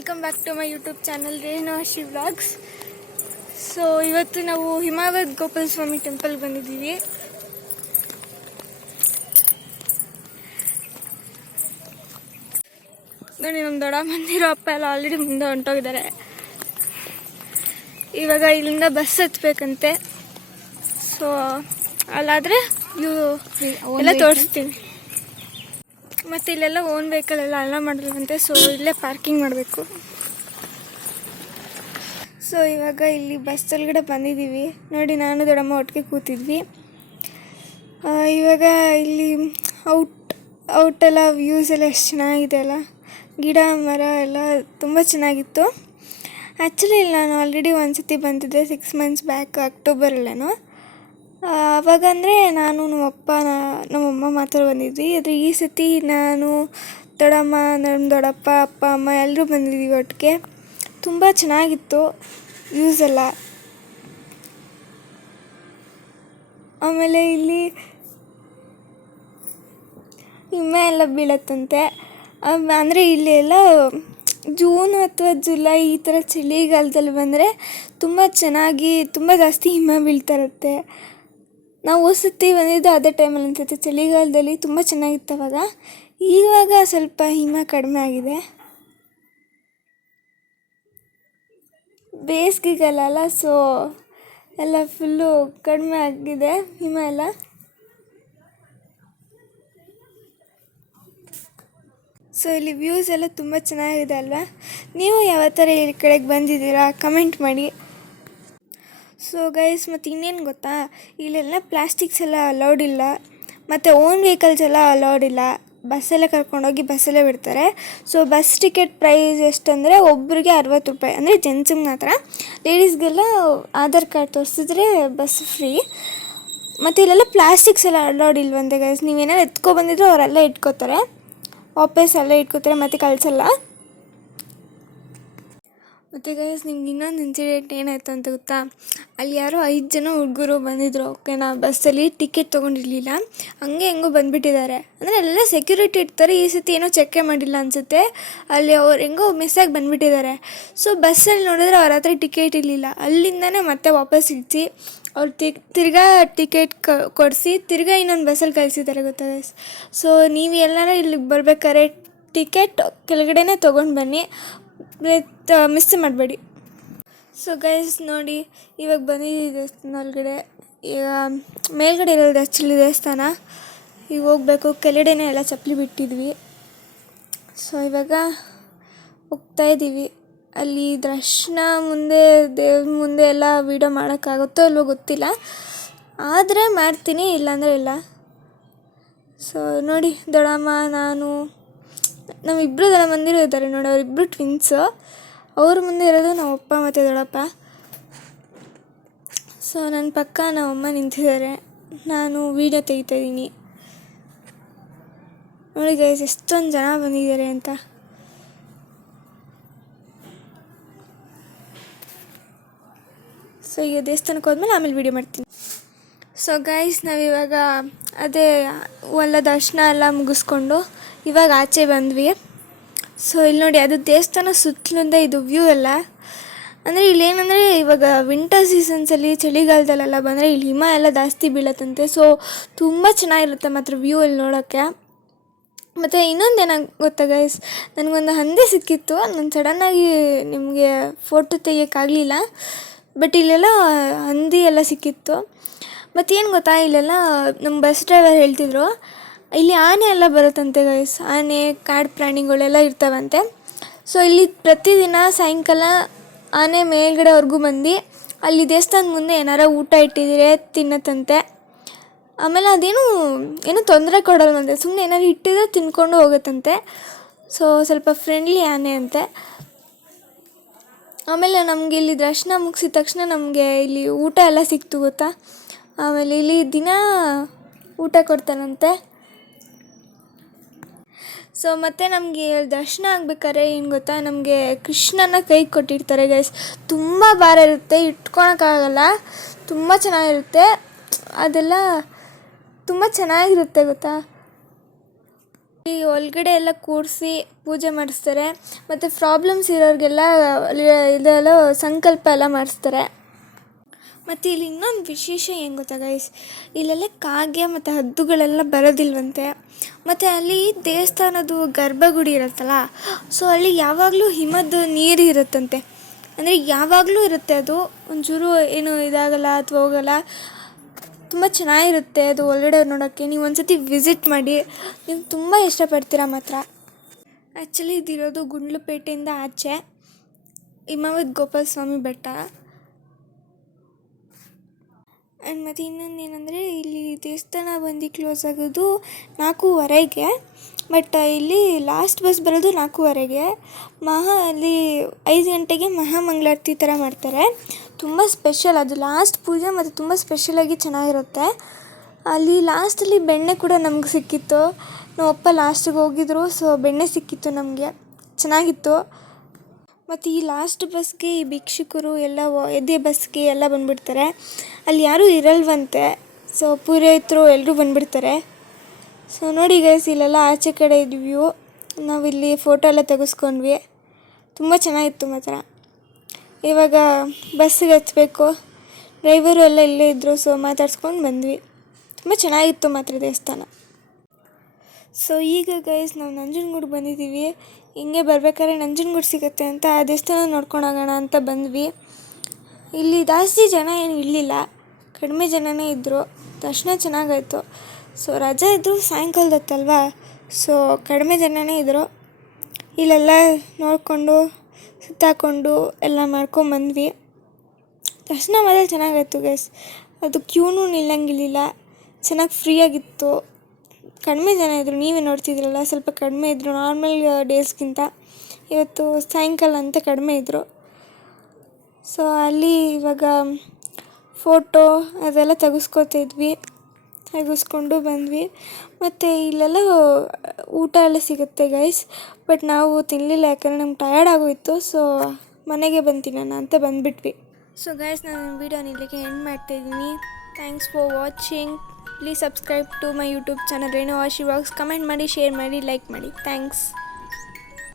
Welcome back to my YouTube channel Renushi vlogs. So ಇವತ್ತು ನಾವು ಹಿಮಾವದ್ ಗೋಪಾಲ ಸ್ವಾಮಿ ಟೆಂಪಲ್ಗೆ ಬಂದಿದ್ದೀವಿ. ನೋಡಿ, ನಮ್ಮ ದೊಡ್ಡ ಮಂದಿರೋ ಅಪ್ಪ ಎಲ್ಲ ಆಲ್ರೆಡಿ ಮುಂದೆ ಹೊಂಟೋಗಿದ್ದಾರೆ. ಇವಾಗ ಇಲ್ಲಿಂದ ಬಸ್ ಹತ್ಬೇಕಂತೆ. ಸೊ ಅಲ್ಲಾದರೆ ಎಲ್ಲ ತೋರಿಸ್ತೀನಿ. ಮತ್ತು ಇಲ್ಲೆಲ್ಲ ಓನ್ ವೆಹಿಕಲ್ ಎಲ್ಲ ಅಲ್ಲ ಮಾಡಿಲ್ವಂತೆ. ಸೊ ಇಲ್ಲೇ ಪಾರ್ಕಿಂಗ್ ಮಾಡಬೇಕು. ಸೊ ಇವಾಗ ಇಲ್ಲಿ ಬಸ್ ಒಳಗಡೆ ಬಂದಿದ್ದೀವಿ. ನೋಡಿ, ನಾನು ದೊಡ್ಡಮ್ಮ ಒಟ್ಟಿಗೆ ಕೂತಿದ್ವಿ. ಇವಾಗ ಇಲ್ಲಿ ಔಟೆಲ್ಲ ವ್ಯೂಸ್ ಎಲ್ಲ ಎಷ್ಟು ಚೆನ್ನಾಗಿದೆ ಅಲ್ಲ, ಗಿಡ ಮರ ಎಲ್ಲ ತುಂಬ ಚೆನ್ನಾಗಿತ್ತು. ಆ್ಯಕ್ಚುಲಿ ಇಲ್ಲಿ ನಾನು ಆಲ್ರೆಡಿ ಒಂದು ಸತಿ ಬಂದಿದ್ದೆ 6 months ಬ್ಯಾಕ್, ಅಕ್ಟೋಬರಲ್ಲೇನೋ. ಆವಾಗ ಅಂದರೆ ನಾನು ನಮ್ಮಮ್ಮ ಮಾತ್ರ ಬಂದಿದ್ವಿ. ಆದರೆ ಈ ಸತಿ ನಾನು ದೊಡ್ಡಮ್ಮ, ನಮ್ಮ ದೊಡ್ಡಪ್ಪ, ಅಪ್ಪ ಅಮ್ಮ ಎಲ್ಲರೂ ಬಂದಿದ್ದೀವಿ ಒಟ್ಟಿಗೆ. ತುಂಬ ಚೆನ್ನಾಗಿತ್ತು ವ್ಯೂಸ್ ಎಲ್ಲ. ಆಮೇಲೆ ಇಲ್ಲಿ ಹಿಮ ಎಲ್ಲ ಬೀಳತ್ತಂತೆ. ಅಂದರೆ ಇಲ್ಲಿ ಎಲ್ಲ ಜೂನ್ ಅಥವಾ ಜುಲೈ ಈ ಥರ ಚಳಿಗಾಲದಲ್ಲಿ ಬಂದರೆ ತುಂಬ ಚೆನ್ನಾಗಿ, ತುಂಬ ಜಾಸ್ತಿ ಹಿಮ ಬೀಳ್ತಾ ಇರುತ್ತೆ. ನಾವು ಸತಿ ಬಂದಿದ್ದು ಅದೇ ಟೈಮಲ್ಲಿ ಅನ್ಸುತ್ತೆ, ಚಳಿಗಾಲದಲ್ಲಿ ತುಂಬ ಚೆನ್ನಾಗಿತ್ತು ಅವಾಗ. ಇವಾಗ ಸ್ವಲ್ಪ ಹಿಮ ಕಡಿಮೆ ಆಗಿದೆ. ಬೇಸಿಗೆಗಾಲ ಅಲ್ಲ, ಸೊ ಎಲ್ಲ ಫುಲ್ಲು ಕಡಿಮೆ ಆಗಿದೆ ಹಿಮ ಎಲ್ಲ. ಸೊ ಇಲ್ಲಿ ವ್ಯೂಸ್ ಎಲ್ಲ ತುಂಬ ಚೆನ್ನಾಗಿದೆ ಅಲ್ವಾ? ನೀವು ಯಾವ ಥರ ಈ ಕಡೆಗೆ ಬಂದಿದ್ದೀರಾ ಕಮೆಂಟ್ ಮಾಡಿ. ಸೊ ಗೈಸ್, ಮತ್ತು ಇನ್ನೇನು ಗೊತ್ತಾ, ಇಲ್ಲೆಲ್ಲ ಪ್ಲಾಸ್ಟಿಕ್ಸ್ ಎಲ್ಲ ಅಲೌಡ್ ಇಲ್ಲ, ಮತ್ತು ಓನ್ ವೆಹಿಕಲ್ಸ್ ಎಲ್ಲ ಅಲೌಡ್ ಇಲ್ಲ. ಬಸ್ಸೆಲ್ಲ ಕರ್ಕೊಂಡೋಗಿ ಬಸ್ಸಲ್ಲೇ ಬಿಡ್ತಾರೆ. ಸೊ ಬಸ್ ಟಿಕೆಟ್ ಪ್ರೈಸ್ ಎಷ್ಟಂದರೆ ಒಬ್ಬರಿಗೆ 60 ರೂಪಾಯಿ, ಅಂದರೆ ಜೆಂಟ್ಸಿಗೆ ಮಾತ್ರ. ಲೇಡೀಸ್ಗೆಲ್ಲ ಆಧಾರ್ ಕಾರ್ಡ್ ತೋರಿಸಿದ್ರೆ ಬಸ್ ಫ್ರೀ. ಮತ್ತು ಇಲ್ಲೆಲ್ಲ ಪ್ಲಾಸ್ಟಿಕ್ಸ್ ಎಲ್ಲ ಅಲೌಡ್ ಇಲ್ವಂತೆ ಗೈಸ್. ನೀವೇನಾದ್ರು ಎತ್ಕೊಬಂದಿದ್ರು ಅವರೆಲ್ಲ ಇಟ್ಕೋತಾರೆ, ವಾಪಸ್ ಎಲ್ಲ ಇಟ್ಕೋತಾರೆ, ಮತ್ತು ಕಳಿಸಲ್ಲ. ಮತ್ತು ಗೈಸ್, ನಿಮ್ಗೆ ಇನ್ನೊಂದು ಇನ್ಸಿಡೆಂಟ್ ಏನಾಯಿತು ಅಂತ ಗೊತ್ತಾ? ಅಲ್ಲಿ ಯಾರೋ 5 ಜನ ಹುಡುಗರು ಬಂದಿದ್ದರು, ಓಕೆನಾ? ಬಸ್ಸಲ್ಲಿ ಟಿಕೆಟ್ ತೊಗೊಂಡಿರಲಿಲ್ಲ, ಹಂಗೆ ಹೆಂಗೋ ಬಂದುಬಿಟ್ಟಿದ್ದಾರೆ. ಅಂದರೆ ಎಲ್ಲ ಸೆಕ್ಯೂರಿಟಿ ಇರ್ತಾರೆ, ಈ ಸತಿ ಏನೋ ಚೆಕ್ಕೇ ಮಾಡಿಲ್ಲ ಅನಿಸುತ್ತೆ. ಅಲ್ಲಿ ಅವ್ರು ಹೆಂಗೋ ಮಿಸ್ಸಾಗಿ ಬಂದುಬಿಟ್ಟಿದ್ದಾರೆ. ಸೊ ಬಸ್ಸಲ್ಲಿ ನೋಡಿದ್ರೆ ಅವ್ರ ಹತ್ರ ಟಿಕೆಟ್ ಇರಲಿಲ್ಲ. ಅಲ್ಲಿಂದನೇ ಮತ್ತೆ ವಾಪಸ್ ಇಳಿಸಿ ಅವ್ರು ತಿರ್ಗಾ ಟಿಕೆಟ್ ಕೊಡಿಸಿ ತಿರ್ಗಾ ಇನ್ನೊಂದು ಬಸ್ಸಲ್ಲಿ ಕಳಿಸಿದ್ದಾರೆ, ಗೊತ್ತಾ ಗೈಸ್? ಸೊ ನೀವು ಎಲ್ಲಾರು ಇಲ್ಲಿಗೆ ಬರ್ಬೇಕಾದ್ರೆ ಟಿಕೆಟ್ ಕೆಳಗಡೆನೇ ತೊಗೊಂಡು ಬನ್ನಿ, ಮಿಸ್ ಮಾಡಬೇಡಿ. ಸೊ ಗೈಸ್ ನೋಡಿ, ಇವಾಗ ಬಂದಿದ್ದೀವಿ ದೇವಸ್ಥಾನ ಒಳಗಡೆ. ಈಗ ಮೇಲ್ಗಡೆ ಇರೋದು ಆ್ಯಕ್ಚುಲಿ ದೇವಸ್ಥಾನ, ಈಗ ಹೋಗ್ಬೇಕು. ಕೆಳಗಡೆನೇ ಎಲ್ಲ ಚಪ್ಪಲಿ ಬಿಟ್ಟಿದ್ವಿ. ಸೊ ಇವಾಗ ಹೋಗ್ತಾಯಿದ್ದೀವಿ. ಅಲ್ಲಿ ದರ್ಶನ ಮುಂದೆ, ದೇವ್ರ ಮುಂದೆ ಎಲ್ಲ ವೀಡಿಯೋ ಮಾಡೋಕ್ಕಾಗುತ್ತೋ ಅಲ್ವೋ ಗೊತ್ತಿಲ್ಲ, ಆದರೆ ಮಾಡ್ತೀನಿ, ಇಲ್ಲಾಂದರೆ ಇಲ್ಲ. ಸೊ ನೋಡಿ, ದೊಡ್ಡಮ್ಮ, ನಾನು, ನಮ್ಮಿಬ್ಬರು ಮಂದಿರು ಇದ್ದಾರೆ ನೋಡಿ, ಅವರಿಬ್ಬರು ಟ್ವಿನ್ಸು. ಅವ್ರ ಮುಂದೆ ಇರೋದು ನಮ್ಮ ಅಪ್ಪ ಮತ್ತು ದೊಡ್ಡಪ್ಪ. ಸೊ ನನ್ನ ಪಕ್ಕ ನಮ್ಮಮ್ಮ ನಿಂತಿದ್ದಾರೆ, ನಾನು ವೀಡಿಯೋ ತೆಗಿತಾಯಿದ್ದೀನಿ. ನೋಡಿ ಗೈಸ್, ಎಷ್ಟೊಂದು ಜನ ಬಂದಿದ್ದಾರೆ ಅಂತ. ಸೊ ಈಗ ದೇವಸ್ಥಾನಕ್ಕೆ ಹೋದ್ಮೇಲೆ ಆಮೇಲೆ ವೀಡಿಯೋ ಮಾಡ್ತೀನಿ. ಸೊ ಗೈಸ್, ನಾವಿವಾಗ ಅದೇ ಎಲ್ಲ ದರ್ಶನ ಎಲ್ಲ ಮುಗಿಸ್ಕೊಂಡು ಇವಾಗ ಆಚೆ ಬಂದ್ವಿ. ಸೊ ಇಲ್ಲಿ ನೋಡಿ, ಅದು ದೇವಸ್ಥಾನ ಸುತ್ತಲಿಂದ ಇದು ವ್ಯೂ ಎಲ್ಲ. ಅಂದರೆ ಇಲ್ಲೇನಂದರೆ ಇವಾಗ ವಿಂಟರ್ ಸೀಸನ್ಸಲ್ಲಿ, ಚಳಿಗಾಲದಲ್ಲೆಲ್ಲ ಬಂದರೆ ಇಲ್ಲಿ ಹಿಮ ಎಲ್ಲ ಜಾಸ್ತಿ ಬೀಳತ್ತಂತೆ. ಸೊ ತುಂಬ ಚೆನ್ನಾಗಿರುತ್ತೆ ಮಾತ್ರ ವ್ಯೂ ಇಲ್ಲಿ ನೋಡೋಕ್ಕೆ. ಮತ್ತು ಇನ್ನೊಂದು ಏನಾಗ ಗೊತ್ತಾ ಗೈಸ್, ನನಗೊಂದು ಹಂದಿ ಸಿಕ್ಕಿತ್ತು. ನಾನು ಸಡನ್ನಾಗಿ ನಿಮಗೆ ಫೋಟೋ ತೆಗಿಯೋಕ್ಕಾಗಲಿಲ್ಲ, ಬಟ್ ಇಲ್ಲೆಲ್ಲ ಹಂದಿ ಎಲ್ಲ ಸಿಕ್ಕಿತ್ತು. ಮತ್ತೇನು ಗೊತ್ತಾ, ಇಲ್ಲೆಲ್ಲ ನಮ್ಮ ಬಸ್ ಡ್ರೈವರ್ ಹೇಳ್ತಿದ್ರು, ಇಲ್ಲಿ ಆನೆ ಎಲ್ಲ ಬರುತ್ತಂತೆ ಗೈಸ್. ಆನೆ, ಕಾಡು ಪ್ರಾಣಿಗಳೆಲ್ಲ ಇರ್ತಾವಂತೆ. ಸೊ ಇಲ್ಲಿ ಪ್ರತಿದಿನ ಸಾಯಂಕಾಲ ಆನೆ ಮೇಲ್ಗಡೆವರೆಗೂ ಬಂದು ಅಲ್ಲಿ ದೇವಸ್ಥಾನದ ಮುಂದೆ ಏನಾರ ಊಟ ಇಟ್ಟಿದ್ರೆ ತಿನ್ನತ್ತಂತೆ. ಆಮೇಲೆ ಏನೂ ತೊಂದರೆ ಕೊಡಲ್ವಂತೆ, ಸುಮ್ಮನೆ ಏನಾರು ಇಟ್ಟಿದ್ರೆ ತಿನ್ಕೊಂಡು ಹೋಗುತ್ತಂತೆ. ಸೊ ಸ್ವಲ್ಪ ಫ್ರೆಂಡ್ಲಿ ಆನೆ ಅಂತೆ. ಆಮೇಲೆ ನಮಗೆ ಇಲ್ಲಿ ದರ್ಶನ ಮುಗಿಸಿದ ತಕ್ಷಣ ನಮಗೆ ಇಲ್ಲಿ ಊಟ ಎಲ್ಲ ಸಿಕ್ತು, ಗೊತ್ತಾ? ಆಮೇಲೆ ಇಲ್ಲಿ ದಿನ ಊಟ ಕೊಡ್ತಾರಂತೆ. ಸೊ ಮತ್ತು ನಮಗೆ ದರ್ಶನ ಆಗ್ಬೇಕಾದ್ರೆ ಏನು ಗೊತ್ತಾ, ನಮಗೆ ಕೃಷ್ಣನ ಕೈ ಕೊಟ್ಟಿರ್ತಾರೆ ಗೈಸ್. ತುಂಬ ಭಾರ ಇರುತ್ತೆ, ಇಟ್ಕೊಳಕ್ಕಾಗಲ್ಲ, ತುಂಬ ಚೆನ್ನಾಗಿರುತ್ತೆ. ಅದೆಲ್ಲ ತುಂಬ ಚೆನ್ನಾಗಿರುತ್ತೆ, ಗೊತ್ತಾ? ಈ ಒಳಗಡೆ ಎಲ್ಲ ಕೂರಿಸಿ ಪೂಜೆ ಮಾಡಿಸ್ತಾರೆ. ಮತ್ತು ಪ್ರಾಬ್ಲಮ್ಸ್ ಇರೋರಿಗೆಲ್ಲ ಇದೆಲ್ಲ ಸಂಕಲ್ಪ ಎಲ್ಲ ಮಾಡಿಸ್ತಾರೆ. ಮತ್ತು ಇಲ್ಲಿ ಇನ್ನೊಂದು ವಿಶೇಷ ಏನು ಗೊತ್ತಾ ಗೈಸ್, ಇಲ್ಲೆಲ್ಲ ಕಾಗೆ ಮತ್ತು ಹದ್ದುಗಳೆಲ್ಲ ಬರೋದಿಲ್ವಂತೆ. ಮತ್ತು ಅಲ್ಲಿ ದೇವಸ್ಥಾನದ ಗರ್ಭಗುಡಿ ಇರುತ್ತಲ್ಲ, ಸೊ ಅಲ್ಲಿ ಯಾವಾಗಲೂ ಹಿಮದ ನೀರು ಇರುತ್ತಂತೆ. ಅಂದರೆ ಯಾವಾಗಲೂ ಇರುತ್ತೆ, ಅದು ಒಂಚೂರು ಏನು ಇದಾಗಲ್ಲ ಅಥವಾ ಹೋಗಲ್ಲ. ತುಂಬ ಚೆನ್ನಾಗಿರುತ್ತೆ ಅದು ಒಳಗಡೆ ನೋಡೋಕ್ಕೆ. ನೀವು ಒಂದ್ಸತಿ ವಿಸಿಟ್ ಮಾಡಿ, ನೀವು ತುಂಬ ಇಷ್ಟಪಡ್ತೀರ ಮಾತ್ರ. ಆ್ಯಕ್ಚುಲಿ ಇದಿರೋದು ಗುಂಡ್ಲುಪೇಟೆಯಿಂದ ಆಚೆ ಹಿಮವದ್ ಗೋಪಾಲ ಸ್ವಾಮಿ ಬೆಟ್ಟ. ಆ್ಯಂಡ್ ಮತ್ತು ಇನ್ನೊಂದು ಏನಂದರೆ, ಇಲ್ಲಿ ದೇವಸ್ಥಾನ ಬಂದು ಕ್ಲೋಸ್ ಆಗೋದು 4:15ಗೆ. ಬಟ್ ಇಲ್ಲಿ ಲಾಸ್ಟ್ ಬಸ್ ಬರೋದು 4:15ಗೆ. ಅಲ್ಲಿ 5 ಗಂಟೆಗೆ ಮಹಾಮಂಗಳಾರತಿ ಥರ ಮಾಡ್ತಾರೆ. ತುಂಬ ಸ್ಪೆಷಲ್ ಅದು ಲಾಸ್ಟ್ ಪೂಜೆ, ಮತ್ತು ತುಂಬ ಸ್ಪೆಷಲಾಗಿ ಚೆನ್ನಾಗಿರುತ್ತೆ. ಅಲ್ಲಿ ಲಾಸ್ಟಲ್ಲಿ ಬೆಣ್ಣೆ ಕೂಡ ನಮ್ಗೆ ಸಿಕ್ಕಿತ್ತು. ನಮ್ಮಪ್ಪ ಲಾಸ್ಟಿಗೆ ಹೋಗಿದ್ರು, ಸೊ ಬೆಣ್ಣೆ ಸಿಕ್ಕಿತ್ತು ನಮಗೆ, ಚೆನ್ನಾಗಿತ್ತು. ಮತ್ತು ಈ ಲಾಸ್ಟ್ ಬಸ್ಗೆ ಈ ಭಿಕ್ಷುಕರು ಎಲ್ಲ ಎದೆ ಬಸ್ಗೆ ಎಲ್ಲ ಬಂದುಬಿಡ್ತಾರೆ. ಅಲ್ಲಿ ಯಾರೂ ಇರಲ್ವಂತೆ, ಸೊ ಪುರೋಹಿತರು ಎಲ್ಲರೂ ಬಂದುಬಿಡ್ತಾರೆ. ಸೊ ನೋಡಿ ಗೈಸ್, ಇಲ್ಲೆಲ್ಲ ಆಚೆ ಕಡೆ ಇದ್ವಿ, ನಾವಿಲ್ಲಿ ಫೋಟೋ ಎಲ್ಲ ತೆಗೆಸ್ಕೊಂಡ್ವಿ. ತುಂಬ ಚೆನ್ನಾಗಿತ್ತು ಮಾತ್ರ. ಇವಾಗ ಬಸ್ಸಿಗೆ ಹತ್ತಬೇಕು. ಡ್ರೈವರು ಎಲ್ಲ ಇಲ್ಲೇ ಇದ್ದರು, ಸೊ ಮಾತಾಡ್ಸ್ಕೊಂಡು ಬಂದ್ವಿ. ತುಂಬ ಚೆನ್ನಾಗಿತ್ತು ಮಾತ್ರ ದೇವಸ್ಥಾನ. ಸೊ ಈಗ ಗೈಸ್ ನಾವು ನಂಜನಗೂಡು ಬಂದಿದ್ದೀವಿ. ಹಿಂಗೆ ಬರ್ಬೇಕಾದ್ರೆ ನಂಜನಗೂಡು ಸಿಗುತ್ತೆ ಅಂತ ಆ ದೇವಸ್ಥಾನ ನೋಡ್ಕೊಂಡು ಹೋಗೋಣ ಅಂತ ಬಂದ್ವಿ. ಇಲ್ಲಿ ಜಾಸ್ತಿ ಜನ ಏನು ಇರಲಿಲ್ಲ, ಕಡಿಮೆ ಜನನೇ ಇದ್ದರು. ದರ್ಶನ ಚೆನ್ನಾಗಾಯಿತು. ಸೊ ರಜೆ ಇದ್ದರು, ಸಾಯಂಕಾಲದತ್ತಲ್ವಾ, ಸೊ ಕಡಿಮೆ ಜನನೇ ಇದ್ದರು. ಇಲ್ಲೆಲ್ಲ ನೋಡಿಕೊಂಡು ಸುತ್ತಾಕೊಂಡು ಎಲ್ಲ ಮಾಡ್ಕೊಂಬಂದ್ವಿ. ದರ್ಶನ ಮಾತ್ರ ಚೆನ್ನಾಗಾಯಿತು ಗೈಸ್. ಅದು ಕ್ಯೂನೂ ನಿಲ್ಲಂಗಿಲ್ಲ, ಚೆನ್ನಾಗಿ ಫ್ರೀಯಾಗಿತ್ತು. ಕಡಿಮೆ ಜನ ಇದ್ದರು, ನೀವೇ ನೋಡ್ತಿದ್ರಲ್ಲ, ಸ್ವಲ್ಪ ಕಡಿಮೆ ಇದ್ದರು ನಾರ್ಮಲ್ ಡೇಸ್ಗಿಂತ. ಇವತ್ತು ಸಾಯಂಕಾಲ ಅಂತ ಕಡಿಮೆ ಇದ್ದರು. ಸೊ ಅಲ್ಲಿ ಇವಾಗ ಫೋಟೋ ಅದೆಲ್ಲ ತೆಗೆಸ್ಕೊಂಡು ಬಂದ್ವಿ. ಮತ್ತು ಇಲ್ಲೆಲ್ಲ ಊಟ ಎಲ್ಲ ಸಿಗುತ್ತೆ ಗೈಸ್, ಬಟ್ ನಾವು ತಿನ್ನಲಿಲ್ಲ, ಯಾಕಂದರೆ ನಮ್ಗೆ ಟಯರ್ಡ್ ಆಗೋಯಿತು. ಸೊ ಮನೆಗೆ ಬಂತೀನಿ ಅಂತ ಬಂದುಬಿಟ್ವಿ. ಸೊ ಗೈಸ್, ನಾನು ವೀಡಿಯೋನ ಇಲ್ಲಿಗೆ ಎಂಡ್ ಮಾಡ್ತಾಯಿದ್ದೀನಿ. Thanks for watching. Please subscribe to my YouTube channel Renu Ashi vlogs. Comment ಮಾಡಿ, ಶೇರ್ ಮಾಡಿ, ಲೈಕ್ ಮಾಡಿ. ಥ್ಯಾಂಕ್ಸ್.